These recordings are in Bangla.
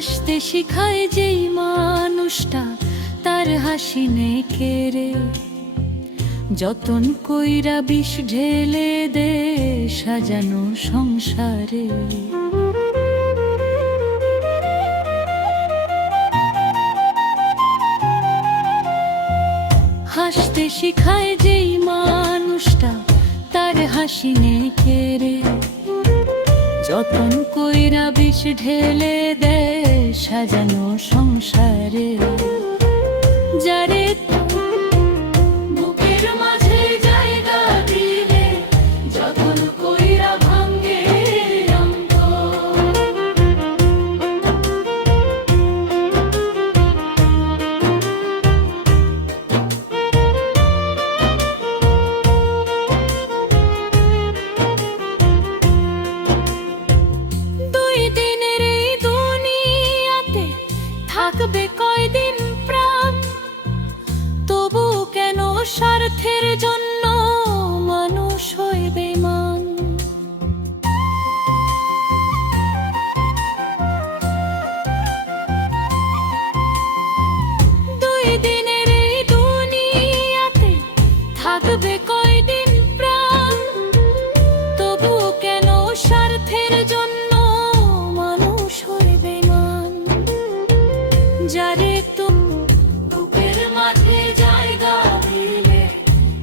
হাসতে শিখায় যেই মানুষটা তার হাসি নেই কেড়ে, যতন কইরা বিষ ঢেলে দে সাজানো সংসারে। হাসতে শিখায় যেই মানুষটা তার হাসি নেই কেড়ে, যতন কইরা বিষ ঢেলে দে সাজানো সংসারে। যারে বুকের মাঝে জায়গা দিলে যতন কইরা ভাঙ্গে অন্তর। দুই দিনের এই দুনিয়াতে থাকবে কয়দিন প্রাণ, তবু কেন স্বার্থের জন্য মানুষ হয় বেঈমান। দুই দিনের এই দুনিয়াতে থাকবে কয়দিন প্রাণ, তবু কেন স্বার্থের জন্য মানুষ হয় বেঈমান। যারে বুকের মাঝে জায়গা দিলে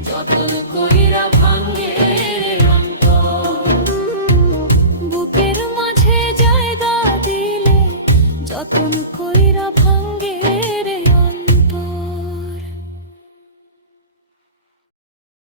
যতন কইরা ভাঙ্গে অন্তর। বুকের মাঝে জায়গা দিলে যতন কইরা ভাঙ্গে